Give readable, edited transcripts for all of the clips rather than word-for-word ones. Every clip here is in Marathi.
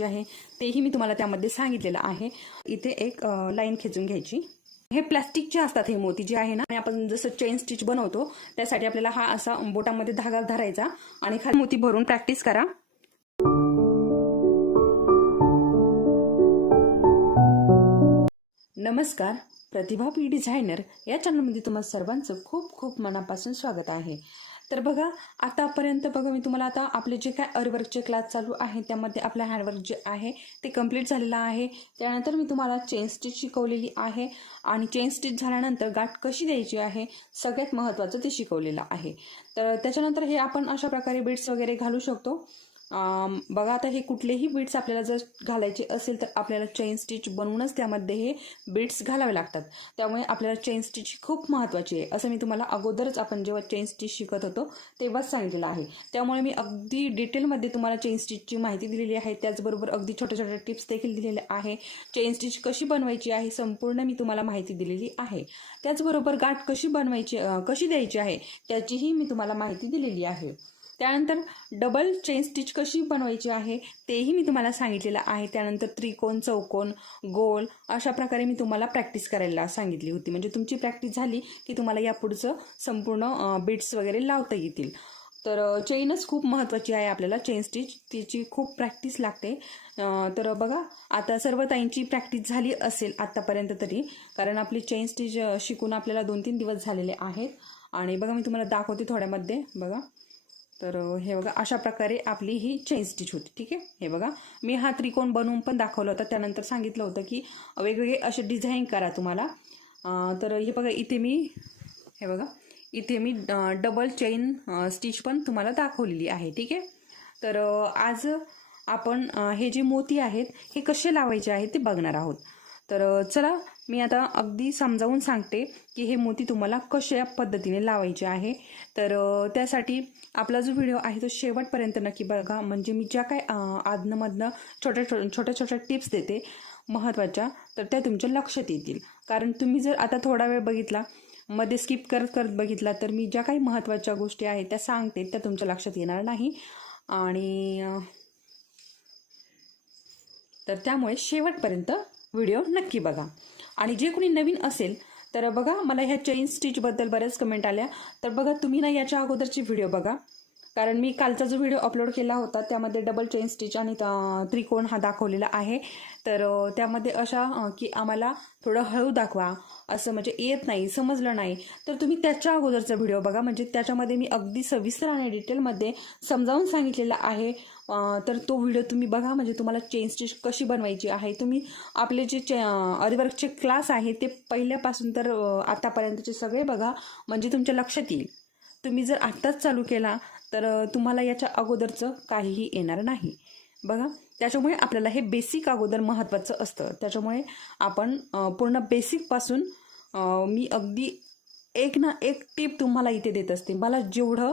आहे तेही मी तुम्हाला त्यामध्ये सांगितलेलं आहे। इथे एक लाईन खेचून घ्यायची। हे प्लास्टिकचे असतात हे मोती जे आहे ना, आणि आपण जसं चेन स्टिच बनवतो त्यासाठी आपल्याला हा असा बोटामध्ये धागा धरायचा आणि खाली मोती भरून प्रॅक्टिस करा। नमस्कार, प्रतिभा पी डिझायनर या चॅनलमध्ये तुम्हा सर्वांचं खूप खूप मनापासून स्वागत आहे। तर बघा, आतापर्यंत बघा मी तुम्हाला आता आपले जे काय अरिवर्कचे क्लास चालू आहे त्यामध्ये आपला हँडवर्क जे आहे ते कंप्लीट झालेलं आहे। त्यानंतर मी तुम्हाला चेन स्टिच शिकवलेली आहे आणि चेन स्टिच झाल्यानंतर गाठ कशी द्यायची आहे सगळ्यात महत्त्वाचं ते शिकवलेलं आहे। तर त्याच्यानंतर हे आपण अशा प्रकारे बीड्स वगैरे घालू शकतो। बघा, आता हे कुठलेही बीड्स आपल्याला जर घालायचे असेल तर आपल्याला चेन स्टिच बनवूनच त्यामध्ये हे बीड्स घालावे लागतात। त्यामुळे आपल्याला चेन स्टिच खूप महत्त्वाची आहे असं मी तुम्हाला अगोदरच आपण जेव्हा चेन स्टिच शिकत होतो तेव्हाच सांगितलेलं आहे। त्यामुळे मी अगदी डिटेलमध्ये तुम्हाला चेन स्टिचची माहिती दिलेली आहे, त्याचबरोबर अगदी छोट्या छोट्या टिप्स देखील दिलेल्या आहे। चेन स्टिच कशी बनवायची आहे संपूर्ण मी तुम्हाला माहिती दिलेली आहे। त्याचबरोबर गाठ कशी बनवायची कशी द्यायची आहे त्याचीही मी तुम्हाला माहिती दिलेली आहे। त्यानंतर डबल चेन स्टिच कशी बनवायची आहे तेही मी तुम्हाला सांगितलेलं आहे। त्यानंतर त्रिकोण, चौकोन, गोल अशा प्रकारे मी तुम्हाला प्रॅक्टिस करायला सांगितली होती। म्हणजे तुमची प्रॅक्टिस झाली की तुम्हाला यापुढचं संपूर्ण बीड्स वगैरे लावता येतील। तर चेनच खूप महत्त्वाची आहे आपल्याला, चेन स्टिच तिची खूप प्रॅक्टिस लागते। तर बघा, आता सर्व ताईंची प्रॅक्टिस झाली असेल आत्तापर्यंत तरी, कारण आपली चेन स्टिच शिकून आपल्याला 2-3 दिवस झालेले आहेत। आणि बघा, मी तुम्हाला दाखवते थोड्यामध्ये। बघा, तर हे बघा, अशा प्रकारे आपली ही चेन स्टिच होती। ठीक आहे, हे बघा, मी हा त्रिकोण बनवून पण दाखवला होता, त्यानंतर सांगितलं होतं की वेगवेगळे असे डिझाईन करा तुम्हाला। तर हे बघा, इथे मी डबल चेन स्टिच पण तुम्हाला दाखवलेली आहे। ठीक आहे, तर आज आपण हे जे मोती आहेत हे कसे लावायचे आहेत ते बघणार आहोत। तर चला, मी आता अगदी समजावून सांगते की हे मोती तुम्हाला कशा पद्धतीने लावायचे आहे। तर त्यासाठी आपला जो व्हिडिओ आहे तो शेवटपर्यंत नक्की बघा, म्हणजे मी ज्या काय आदनमधनं छोट्या टिप्स देते महत्त्वाच्या, तर त्या तुमच्या लक्षात येतील। कारण तुम्ही जर आता थोडा वेळ बघितला, मध्ये स्किप करत बघितला, तर मी ज्या काही महत्त्वाच्या गोष्टी आहेत त्या सांगते त्या तुमच्या लक्षात येणार नाही। आणि तर त्यामुळे शेवटपर्यंत व्हिडिओ नक्की बघा। आणि जे कोणी नवीन असेल तर बघा, मला ह्या चेन स्टिचबद्दल बऱ्याच कमेंट आल्या, तर बघा तुम्ही ना याच्या अगोदरची व्हिडिओ बघा, कारण मी कालचा जो व्हिडिओ अपलोड केला होता त्यामध्ये डबल चेन स्टिच आणि त्रिकोण हा दाखवलेला आहे। तर त्यामध्ये अशा की आम्हाला थोडं हळू दाखवा असं, म्हणजे येत नाही, समजलं नाही, तर तुम्ही त्याच्या अगोदरचा व्हिडिओ बघा, म्हणजे त्याच्यामध्ये मी अगदी सविस्तर आणि डिटेलमध्ये समजावून सांगितलेलं आहे। तर तो व्हिडिओ तुम्ही बघा, म्हणजे तुम्हाला चेन स्टिच कशी बनवायची आहे। तुम्ही आपले जे अरिवर्कचे क्लास आहे ते पहिल्यापासून तर आतापर्यंतचे सगळे बघा, म्हणजे तुमच्या लक्षात येईल। तुम्ही जर आत्ताच चालू केला तर तुम्हाला याच्या अगोदरचं काहीही येणार नाही। बघा, त्याच्यामुळे आपल्याला हे बेसिक अगोदर महत्त्वाचं असतं। त्याच्यामुळे आपण पूर्ण बेसिकपासून मी अगदी एक ना एक टिप तुम्हाला इथे देत असते। मला जेवढं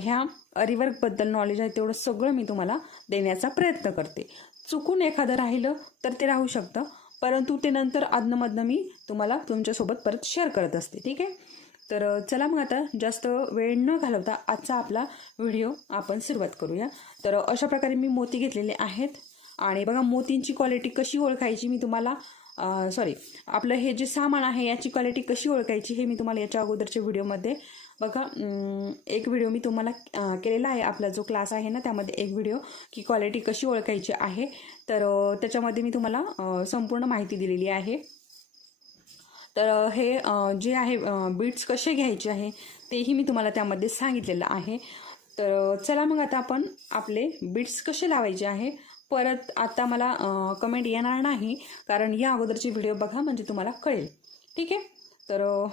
ह्या अरिवर्कबद्दल नॉलेज आहे तेवढं सगळं मी तुम्हाला देण्याचा प्रयत्न करते। चुकून एखादं राहिलं तर ते राहू शकतं, परंतु ते नंतर आदनमधनं मी तुम्हाला तुमच्यासोबत परत शेअर करत असते। ठीक आहे, तर चला मग आता जास्त वेळ न घालवता आजचा आपला व्हिडिओ आपण सुरुवात करूया। तर अशा प्रकारे मी मोती घेतलेले आहेत आणि बघा, मोतींची क्वालिटी कशी ओळखायची मी तुम्हाला आपलं हे जे सामान आहे याची क्वालिटी कशी ओळखायची हे मी तुम्हाला याच्या अगोदरच्या व्हिडिओमध्ये बघा, एक व्हिडिओ मी तुम्हाला केलेला आहे। आपला जो क्लास आहे ना त्यामध्ये एक व्हिडिओ की क्वालिटी कशी ओळखायची आहे, तर त्याच्यामध्ये मी तुम्हाला संपूर्ण माहिती दिलेली आहे। तर हे जे आहे बीड्स कसे घ्यायचे आहे तेही मी तुम्हाला त्यामध्ये सांगितलेलं आहे। तर चला मग आता आपण आपले बीड्स कसे लावायचे आहे, परत आता मला कमेंट येणार नाही, कारण या अगोदरची व्हिडिओ बघा म्हणजे तुम्हाला कळेल। ठीक आहे, तर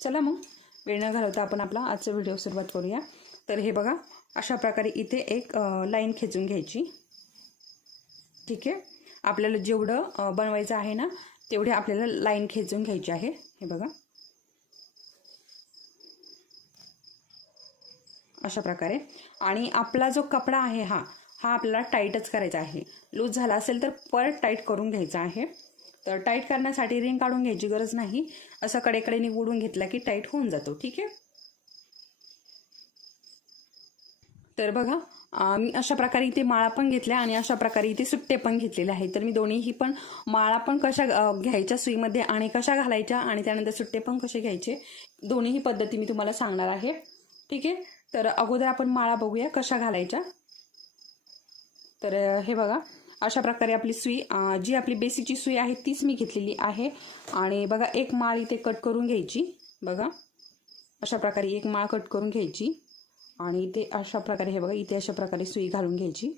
चला मग वेळ न घालवता आपण आपला आजचा व्हिडिओ सुरुवात करूया। तर हे बघा, अशा प्रकारे इथे एक लाईन खेचून घ्यायची। ठीक आहे, आपल्याला जेवढं बनवायचं आहे ना तेवढे आपल्याला लाईन खेचून घ्यायची आहे। हे बघा, अशा प्रकारे। आणि आपला जो कपडा आहे हा आपल्याला टाईटच करायचा आहे। लूज झाला असेल तर परत टाईट करून घ्यायचा आहे। तर टाईट करण्यासाठी रिंग काढून घ्यायची गरज नाही, असं कडेकडेने ओढून घेतला की टाईट होऊन जातो। ठीक आहे, तर बघा, मी अशा प्रकारे इथे माळा पण घेतल्या आणि अशा प्रकारे इथे सुट्टे पण घेतलेले आहेत. तर मी दोन्हीही पण माळा पण कशा घ्यायच्या सुईमध्ये आणि कशा घालायच्या आणि त्यानंतर सुट्टे पण कसे घ्यायचे, दोन्हीही पद्धती मी तुम्हाला सांगणार आहे. ठीक आहे. तर अगोदर आपण माळा बघूया कशा घालायच्या. तर हे बघा, अशा प्रकारे आपली सुई, जी आपली बेसिकची सुई आहे तीच मी घेतलेली आहे. आणि बघा, एक माळ इथे कट करून घ्यायची. बघा, अशा प्रकारे एक माळ कट करून घ्यायची आणि इथे अशा प्रकारे, हे बघा, इथे अशा प्रकारे सुई घालून घ्यायची.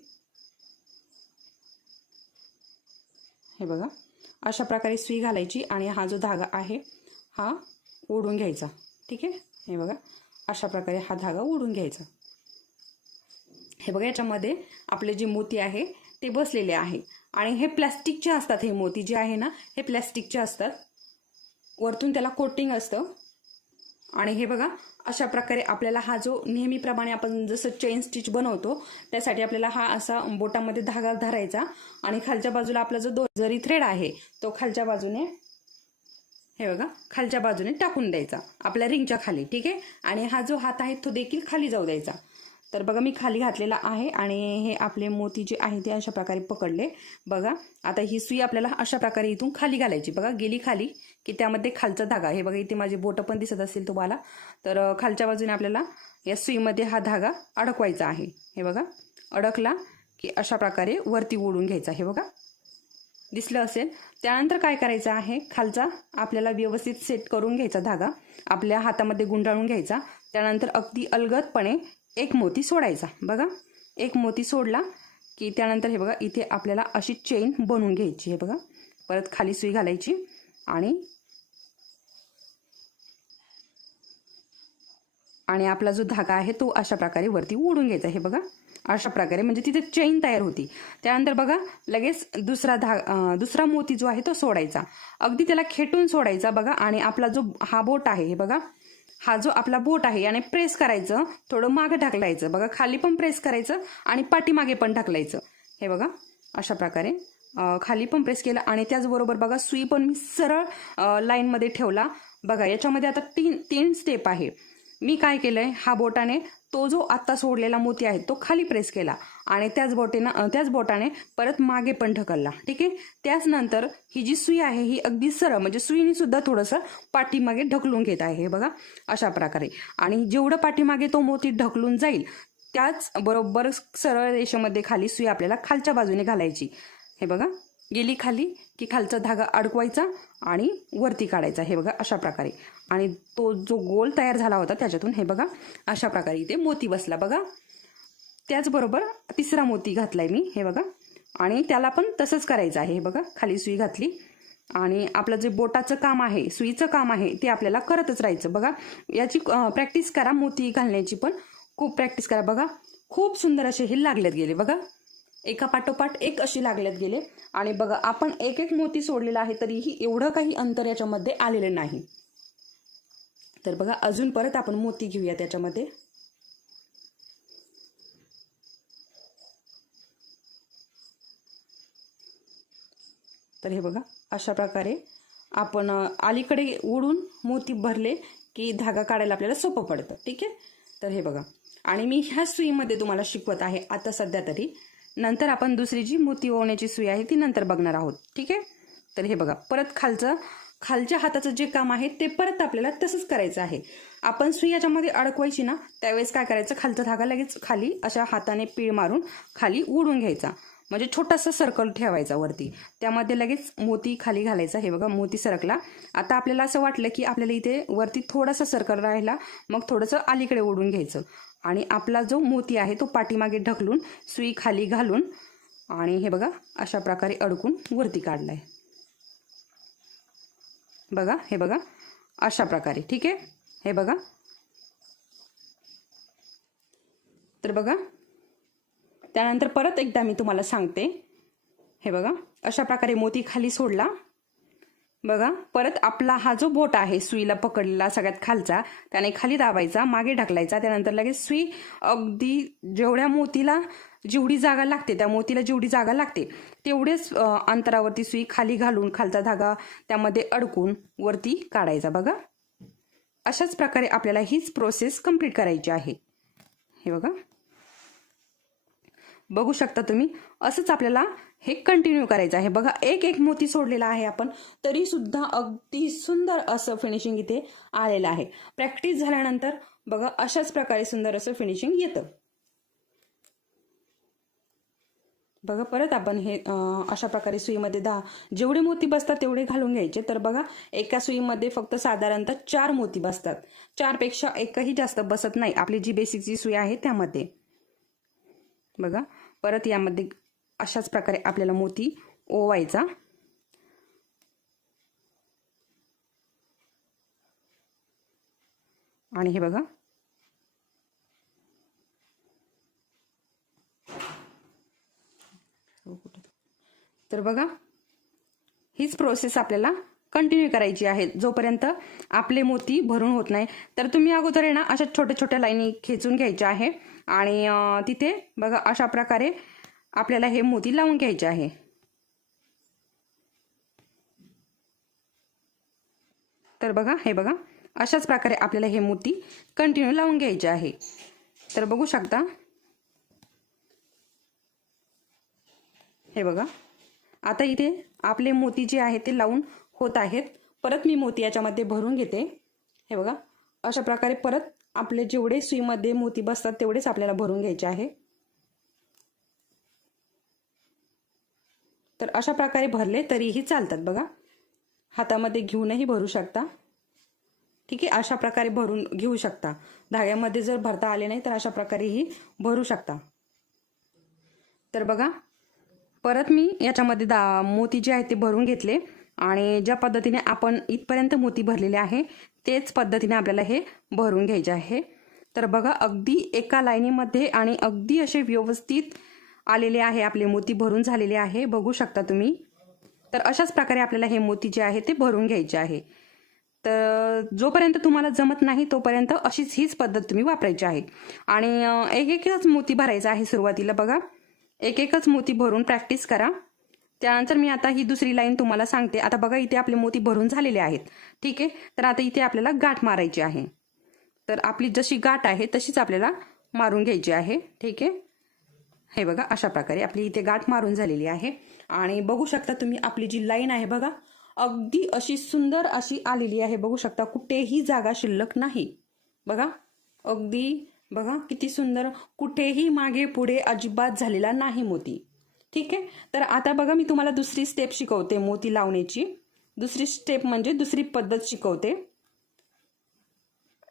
हे बघा, अशा प्रकारे सुई घालायची आणि हा जो धागा आहे हा ओढून घ्यायचा. ठीक आहे. हे बघा, अशा प्रकारे हा धागा ओढून घ्यायचा. हे बघा, याच्यामध्ये आपले जे मोती आहे ते बसलेले आहे आणि हे प्लॅस्टिकचे असतात. हे मोती जे आहे ना, हे प्लॅस्टिकचे असतात. वरतून त्याला कोटिंग असतं. आणि हे बघा, अशा प्रकारे आपल्याला हा जो नेहमीप्रमाणे आपण जसं चेन स्टिच बनवतो त्यासाठी आपल्याला हा असा बोटामध्ये धागा धरायचा आणि खालच्या बाजूला आपला जो जरी थ्रेड आहे तो खालच्या बाजूने, हे बघा, खालच्या बाजूने टाकून द्यायचा आपल्या रिंगच्या खाली. ठीक आहे. आणि हा जो हात आहे तो देखील खाली जाऊ द्यायचा. तर बघा, मी खाली घातलेला आहे आणि हे आपले मोती जे आहे ते अशा प्रकारे पकडले. बघा, आता ही सुई आपल्याला अशा प्रकारे इथून खाली घालायची. बघा, गेली खाली की त्यामध्ये खालचा धागा, हे बघा, इथे माझे बोटं पण दिसत असतील तुम्हाला. तर खालच्या बाजूने आपल्याला या सुईमध्ये हा धागा अडकवायचा आहे. हे बघा, अडकला की अशा प्रकारे वरती ओढून घ्यायचा. हे बघा, दिसलं असेल. त्यानंतर काय करायचं आहे, खालचा आपल्याला व्यवस्थित सेट करून घ्यायचा धागा, आपल्या हातामध्ये गुंडाळून घ्यायचा. त्यानंतर अगदी अलगदपणे एक मोती सोडायचा. बघा, एक मोती सोडला की त्यानंतर हे बघा, इथे आपल्याला अशी चेन बनवून घ्यायची. हे बघा, परत खाली सुई घालायची आणि आपला जो धागा आहे तो अशा प्रकारे वरती ओढून घ्यायचा. हे बघा, अशा प्रकारे, म्हणजे तिथे चेन तयार होती. त्यानंतर बघा, लगेच दुसरा मोती जो आहे तो सोडायचा. अगदी त्याला खेटून सोडायचा. बघा, आणि आपला जो हा बोट आहे, हे बघा, हा जो आपला बोट आहे याने प्रेस करायचं, थोडं मागे ढकलायचं. बघा, खाली पण प्रेस करायचं आणि पाठीमागे पण ढकलायचं. हे बघा, अशा प्रकारे खाली पण प्रेस केलं आणि त्याचबरोबर बघा, सुई पण मी सरळ लाईनमध्ये ठेवला. बघा, याच्यामध्ये आता तीन स्टेप आहे. मी काय केलंय, हा बोटाने तो जो आता सोडलेला मोती आहे तो खाली प्रेस केला आणि त्याच बोटाने परत मागे पण ढकलला. ठीक आहे. त्याच नंतर ही जी सुई आहे ही अगदी सरळ, म्हणजे सुईने सुद्धा थोडंसं पाठीमागे ढकलून घेत आहे. हे बघा, अशा प्रकारे. आणि जेवढं पाठीमागे तो मोती ढकलून जाईल त्याच बरोबर सरळ रेषेमध्ये खाली सुई आपल्याला खालच्या बाजूने घालायची. हे बघा, गेली खाली की खालचा धागा अडकवायचा आणि वरती काढायचा. हे बघा, अशा प्रकारे. आणि तो जो गोल तयार झाला होता त्याच्यातून हे बघा, अशा प्रकारे इथे मोती बसला. बघा, त्याचबरोबर तिसरा मोती घातलाय मी. हे बघा, आणि त्याला पण तसंच करायचं आहे. हे बघा, खाली सुई घातली आणि आपलं जे बोटाचं काम आहे, सुईचं काम आहे ते आपल्याला करतच राहायचं. बघा, याची प्रॅक्टिस करा, मोती घालण्याची पण खूप प्रॅक्टिस करा. बघा, खूप सुंदर असे हे लागलेत गेले. बघा, एका पाठोपाठ एक अशी लागल्यात गेले. आणि बघा, आपण एक एक मोती सोडलेला आहे तरीही एवढं काही अंतर याच्यामध्ये आलेलं नाही. तर बघा, अजून परत आपण मोती घेऊया त्याच्यामध्ये. तर हे बघा, अशा प्रकारे आपण अलीकडे ओढून मोती भरले की धागा काढायला आपल्याला सोपं पडतं. ठीक आहे. तर हे बघा, आणि मी ह्या सुईमध्ये तुम्हाला शिकवत आहे आता सध्या तरी. नंतर आपण दुसरी जी मोती ओढण्याची सुई आहे ती नंतर बघणार आहोत. ठीक आहे. तर हे बघा, परत खालच्या हाताचं जे काम आहे ते परत आपल्याला तसंच करायचं आहे. आपण सुई याच्यामध्ये अडकवायची ना, त्यावेळेस काय करायचं, खालचा धागा लगेच खाली अशा हाताने पीळ मारून खाली ओढून घ्यायचा. म्हणजे छोटासा सर्कल ठेवायचा वरती, त्यामध्ये लगेच मोती खाली घालायचा. हे बघा, मोती सरकला. आता आपल्याला असं वाटलं की आपल्याला इथे वरती थोडासा सर्कल राहिला, मग थोडंसं अलीकडे ओढून घ्यायचं आणि आपला जो मोती आहे तो पाठीमागे ढकलून सुई खाली घालून आणि हे बघा, अशा प्रकारे अडकून वरती काढलाय. बघा, हे बघा, अशा प्रकारे. ठीक आहे. हे बघा, तर बघा, त्यानंतर परत एकदा मी तुम्हाला सांगते. हे बघा, अशा प्रकारे मोती खाली सोडला. बघा, परत आपला हा जो बोट आहे सुईला पकडलेला सगळ्यात खालचा, त्याने खाली दाबायचा, मागे ढकलायचा. त्यानंतर लगेच सुई अगदी जेवढी जागा लागते, त्या मोतीला जेवढी जागा लागते तेवढेच अंतरावरती सुई खाली घालून खालचा धागा त्यामध्ये अडकून वरती काढायचा. बघा, अशाच प्रकारे आपल्याला हीच प्रोसेस कंप्लीट करायची आहे. हे बघा, बघू शकता तुम्ही, असंच आपल्याला हे कंटिन्यू करायचं आहे। बघा एक एक मोती सोडलेला आहे आपण, तरी सुद्धा अगदी सुंदर असं फिनिशिंग इथे आलेलं आहे। प्रॅक्टिस झाल्यानंतर बघा अशाच प्रकारे सुंदर असं फिनिशिंग येतं। बघा परत आपण हे अशा प्रकारे सुईमध्ये जेवढे मोती बसतात तेवढे घालून घ्यायचे। तर बघा एका सुईमध्ये फक्त साधारणतः 4 मोती बसतात, 4 पेक्षा एकही जास्त बसत नाही आपली जी बेसिकची सुई आहे त्यामध्ये। बघा परत यामध्ये अशाच प्रकारे आपल्याला मोती ओवायचा। आणि हे बघा तर बघा हीच प्रोसेस आपल्याला कंटिन्यू करायची आहे जोपर्यंत आपले मोती भरून होत नाही। तर तुम्ही अगोदर आहे ना अशा छोट्या छोट्या लाईनी खेचून घ्यायच्या आहे आणि तिथे बघा अशा प्रकारे आपल्याला हे मोती लावून घ्यायचे आहे। तर बघा हे बघा अशाच प्रकारे आपल्याला हे मोती कंटिन्यू लावून घ्यायचे आहे। तर बघू शकता हे बघा आता इथे आपले मोती जे आहेत ते लावून होत आहेत। परत मी मोती याच्यामध्ये भरून घेते। हे बघा अशा प्रकारे परत आपले जेवढे सुईमध्ये मोती बसतात तेवढेच आपल्याला भरून घ्यायचे आहे। तर अशा प्रकारे भरले तरीही चालतात। बघा हातामध्ये घेऊनही भरू शकता, ठीक आहे। अशा प्रकारे भरून घेऊ शकता। धाग्यामध्ये जर भरता आले नाही तर अशा प्रकारेही भरू शकता। तर बघा परत मी याच्यामध्ये मोती जे आहेत ते भरून घेतले आणि ज्या पद्धतीने आपण इथपर्यंत मोती भरलेले आहे तेच पद्धतीने आपल्याला हे भरून घ्यायचे आहे। तर बघा अगदी एका लाईनीमध्ये आणि अगदी असे व्यवस्थित आलेले आहे आपले मोती भरून झालेले आहे, बघू शकता तुम्ही। तर अशाच प्रकारे आपल्याला हे मोती जे आहे ते भरून घ्यायचे आहे। तर जोपर्यंत तुम्हाला जमत नाही तोपर्यंत हीच पद्धत तुम्ही वापरायची आहे। आणि एक एकच मोती भरायचा आहे सुरुवातीला। बघा एक एकच मोती भरून प्रॅक्टिस करा। त्यानंतर मी आता ही दुसरी लाईन तुम्हाला सांगते। आता बघा इथे आपले मोती भरून झालेले आहेत, ठीक आहे। तर आता इथे आपल्याला गाठ मारायची आहे। तर आपली जशी गाठ आहे तशीच आपल्याला मारून घ्यायची आहे, ठीक आहे। हे बघा अशा प्रकारे आपली इथे गाठ मारून झालेली आहे आणि बघू शकता तुम्ही आपली जी लाईन आहे बघा अगदी अशी सुंदर अशी आलेली आहे। बघू शकता कुठेही जागा शिल्लक नाही। बघा अगदी बघा किती सुंदर, कुठेही मागे पुढे अजिबात झालेला नाही मोती, ठीक आहे। तर आता बघा मी तुम्हाला दुसरी स्टेप शिकवते मोती लावण्याची। दुसरी स्टेप म्हणजे दुसरी पद्धत शिकवते।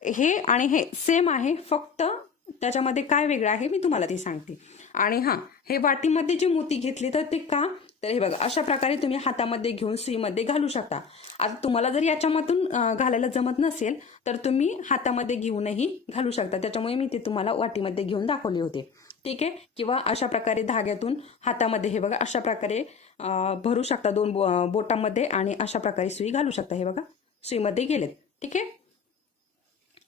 हे आणि हे सेम आहे, फक्त त्याच्यामध्ये काय वेगळं आहे मी तुम्हाला ते सांगते। आणि हां, हे वाटीमध्ये जे मोती घेतले तर ते का, तर हे बघा अशा प्रकारे तुम्ही हातामध्ये घेऊन सुईमध्ये घालू शकता। आता तुम्हाला जर याच्यामधून घालायला जमत नसेल तर तुम्ही हातामध्ये घेऊनही घालू शकता। त्याच्यामुळे मी ते तुम्हाला वाटीमध्ये घेऊन दाखवले होते, ठीक आहे। किंवा अशा प्रकारे धाग्यातून हातामध्ये हे बघा अशा प्रकारे भरू शकता 2 बोटांमध्ये आणि अशा प्रकारे सुई घालू शकता। हे बघा सुईमध्ये गेलेत, ठीक आहे।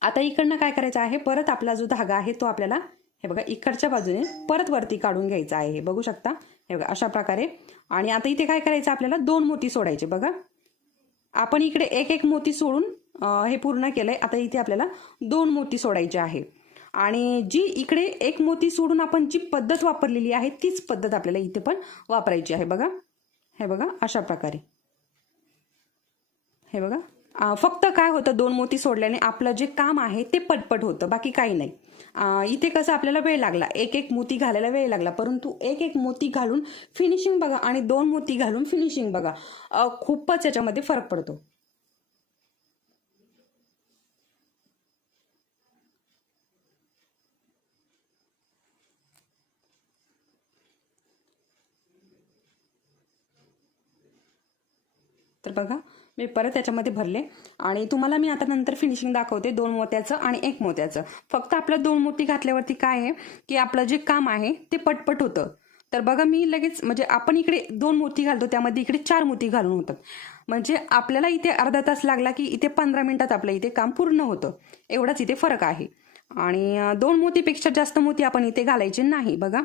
आता इकडनं काय करायचं आहे, परत आपला जो धागा आहे तो आपल्याला हे बघा इकडच्या बाजूने परत वरती काढून घ्यायचा आहे। हे बघू शकता हे बघा अशा प्रकारे। आणि आता इथे काय करायचं आपल्याला 2 मोती सोडायचे। बघा आपण इकडे एक एक मोती सोडून हे पूर्ण केलंय। आता इथे आपल्याला 2 मोती सोडायचे आहे आणि जी इकडे एक मोती सोडून आपण जी पद्धत वापरलेली आहे तीच पद्धत आपल्याला इथे पण वापरायची आहे। बघा हे बघा अशा प्रकारे। हे बघा फक्त काय होतं 2 मोती सोडल्याने आपलं जे काम आहे ते पटपट होतं, बाकी काही नाही। इथे कसं आपल्याला वेळ लागला, एक एक मोती घालायला वेळ लागला, परंतु एक एक मोती घालून फिनिशिंग बघा आणि 2 मोती घालून फिनिशिंग बघा, खूपच याच्यामध्ये फरक पडतो। तर बघा मी परत याच्यामध्ये भरले आणि तुम्हाला मी आता नंतर फिनिशिंग दाखवते 2 मोत्याचं आणि 1 मोत्याचं। फक्त आपलं 2 मोती घातल्यावरती काय आहे की आपलं जे काम आहे ते पटपट होतं। तर बघा मी लगेच म्हणजे आपण इकडे 2 मोती घालतो त्यामध्ये इकडे 4 मोती घालून होतात, म्हणजे आपल्याला इथे अर्धा तास लागला की इथे 15 मिनिटात आपलं इथे काम पूर्ण होतं, एवढाच इथे फरक आहे। आणि 2 मोतीपेक्षा जास्त मोती आपण इथे घालायचे नाही। बघा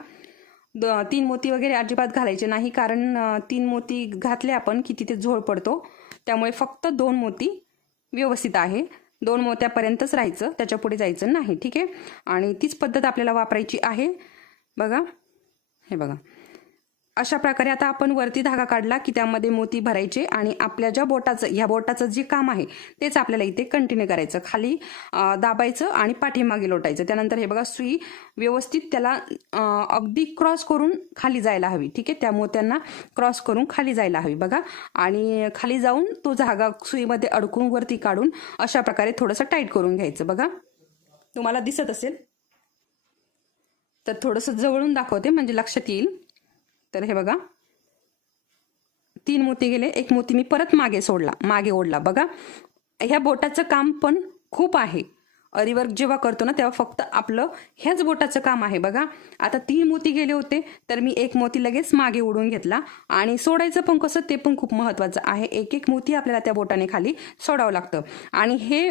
3 मोती वगैरे अजिबात घालायचे नाही, कारण 3 मोती घातले आपण की तिथे झोळ पडतो। त्यामुळे फक्त 2 मोती व्यवस्थित आहे, 2 मोत्यापर्यंतच राहायचं, त्याच्या पुढे जायचं नाही, ठीक आहे। आणि तीच पद्धत आपल्याला वापरायची आहे। बघा हे बघा अशा प्रकारे आता आपण वरती धागा काढला की त्यामध्ये मोती भरायचे आणि आपल्या ज्या बोटाचं ह्या बोटाचं जे काम आहे तेच आपल्याला इथे कंटिन्यू करायचं. खाली दाबायचं आणि पाठीमागे लोटायचं. त्यानंतर हे बघा सुई व्यवस्थित त्याला अगदी क्रॉस करून खाली जायला हवी. ठीक आहे, त्या मोत्यांना क्रॉस करून खाली जायला हवी बघा. आणि खाली जाऊन तो धागा सुईमध्ये अडकून वरती काढून अशा प्रकारे थोडंसं टाईट करून घ्यायचं बघा. तुम्हाला दिसत असेल तर थोडंसं जवळून दाखवते म्हणजे लक्षात येईल. तर हे बघा 3 मोती गेले, 1 मोती मी परत मागे ओढला बघा. ह्या बोटाचं काम पण खूप आहे. अरीवर्क जेव्हा करतो ना तेव्हा फक्त आपलं ह्याच बोटाचं काम आहे बघा. आता 3 मोती गेले होते तर मी 1 मोती लगेच मागे ओढून घेतला आणि सोडायचं पण कसं ते पण खूप महत्वाचं आहे. एक एक मोती आपल्याला त्या बोटाने खाली सोडावं लागतं आणि हे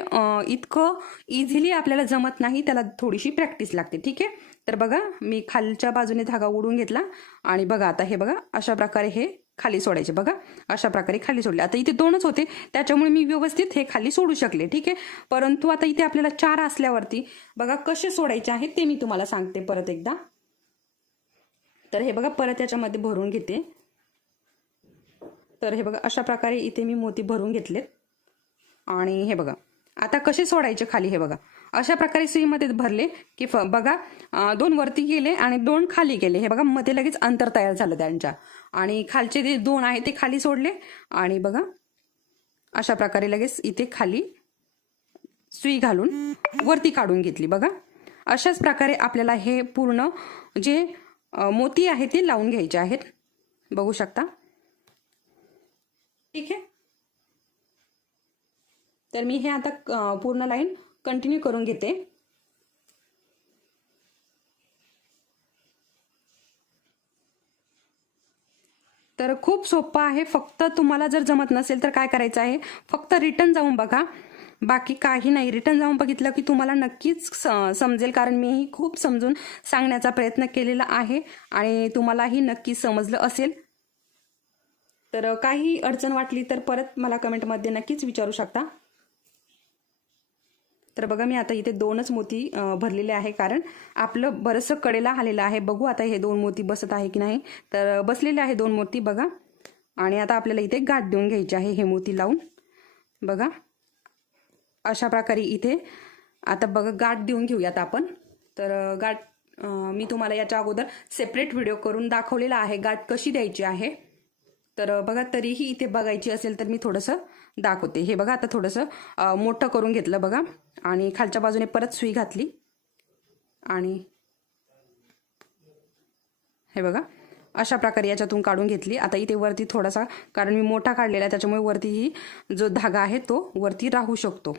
इतकं इझिली आपल्याला जमत नाही, त्याला थोडीशी प्रॅक्टिस लागते. ठीक आहे, तर बघा मी खालच्या बाजूने धागा ओढून घेतला आणि बघा आता हे बघा अशा प्रकारे हे खाली सोडायचे बघा. अशा प्रकारे खाली सोडले. आता इथे 2च होते त्याच्यामुळे मी व्यवस्थित हे खाली सोडू शकले. ठीक आहे, परंतु आता इथे आपल्याला 4 असल्यावरती बघा कसे सोडायचे आहे ते मी तुम्हाला सांगते परत एकदा. तर हे बघा परत याच्यामध्ये भरून घेते. तर हे बघा अशा प्रकारे इथे मी मोती भरून घेतलेत आणि हे बघा आता कसे सोडायचे खाली. हे बघा अशा प्रकारे सुईमध्ये भरले की बघा 2 वरती गेले आणि 2 खाली गेले. हे बघा मध्ये लगेच अंतर तयार झालं त्यांच्या आणि खालचे जे 2 आहे ते खाली सोडले आणि बघा अशा प्रकारे लगेच इथे खाली सुई घालून वरती काढून घेतली बघा. अशाच प्रकारे आपल्याला हे पूर्ण जे मोती आहे ते लावून घ्यायचे आहेत. बघू शकता. ठीक आहे, तर मी हे आता पूर्ण लाईन कंटिन्यू करून घेते. तर खूप सोपं आहे. फक्त तुम्हाला जर जमत नसेल तर काय करायचं आहे, फक्त रिटर्न जाऊन बघा, बाकी काही नाही. रिटर्न जाऊन बघितलं की तुम्हाला नक्कीच समजेल, कारण मीही खूप समजून सांगण्याचा प्रयत्न केलेला आहे आणि तुम्हालाही नक्की समजलं असेल. तर काही अडचण वाटली तर परत मला कमेंटमध्ये नक्कीच विचारू शकता. तर बघा मी आता इथे 2च मोती भरलेले आहे, कारण आपलं बरंचसं कडेला आलेलं आहे. बघू आता हे 2 मोती बसत आहे की नाही. तर बसलेले आहे 2 मोती बघा. आणि आता आपल्याला इथे गाठ देऊन घ्यायची आहे हे मोती लावून बघा. अशा प्रकारे इथे आता बघा गाठ देऊन घेऊयात आपण. तर गाठ मी तुम्हाला याच्या अगोदर सेपरेट व्हिडिओ करून दाखवलेला आहे गाठ कशी द्यायची आहे. तर बघा तरीही इथे बघायची असेल तर मी थोडंसं दाखवते. हे बघा आता थोडंसं मोठं करून घेतलं बघा आणि खालच्या बाजूने परत सुई घातली आणि हे बघा अशा प्रकारे याच्यातून काढून घेतली. आता इथे वरती थोडासा, कारण मी मोठा काढलेला आहे त्याच्यामुळे वरतीही जो धागा आहे तो वरती राहू शकतो.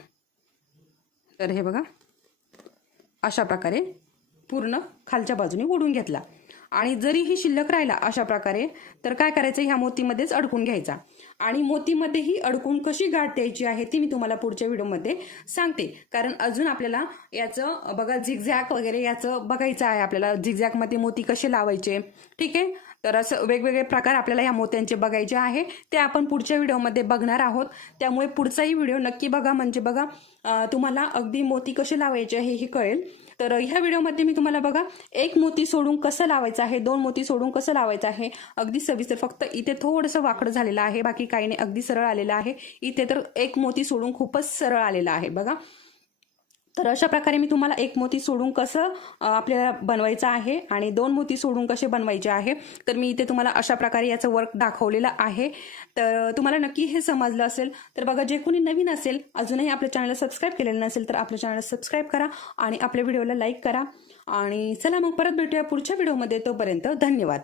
तर हे बघा अशा प्रकारे पूर्ण खालच्या बाजूने ओढून घेतला आणि जरीही शिल्लक राहिला अशा प्रकारे तर काय करायचं, ह्या मोतीमध्येच अडकून घ्यायचा. आणि मोतीमध्येही अडकून कशी गाठ द्यायची आहे ती मी तुम्हाला पुढच्या व्हिडिओमध्ये सांगते, कारण अजून आपल्याला याचं बघा झिगझॅग वगैरे याचं बघायचं आहे आपल्याला. झिगझॅगमध्ये मोती कसे लावायचे. ठीक आहे, तर असं वेगवेगळे प्रकार आपल्याला ह्या मोत्यांचे बघायचे आहे, ते आपण पुढच्या व्हिडिओमध्ये बघणार आहोत. त्यामुळे पुढचाही व्हिडिओ नक्की बघा, म्हणजे बघा तुम्हाला अगदी मोती कसे लावायचे हे कळेल. तर ह्या व्हिडिओमध्ये मी तुम्हाला बघा 1 मोती सोडून कसं लावायचं आहे, 2 मोती सोडून कसं लावायचं आहे अगदी सविस्तर. फक्त इथे थोडंसं वाकडं झालेलं आहे, बाकी काही नाही, अगदी सरळ आलेलं आहे. इथे तर 1 मोती सोडून खूपच सरळ आलेलं आहे बघा. तर अशा प्रकारे मी तुम्हाला 1 मोती सोडून कसं आपल्याला बनवायचं आहे आणि 2 मोती सोडून कसे बनवायचे आहे तर मी इथे तुम्हाला अशा प्रकारे याचं वर्क दाखवलेलं आहे. तर तुम्हाला नक्की हे समजलं असेल. तर बघा जे कोणी नवीन असेल, अजूनही आपल्या चॅनलला सबस्क्राईब केलेलं नसेल तर आपल्या चॅनलला सबस्क्राईब करा आणि आपल्या व्हिडिओला लाईक करा. आणि चला मग परत भेटूया पुढच्या व्हिडिओमध्ये. तोपर्यंत धन्यवाद.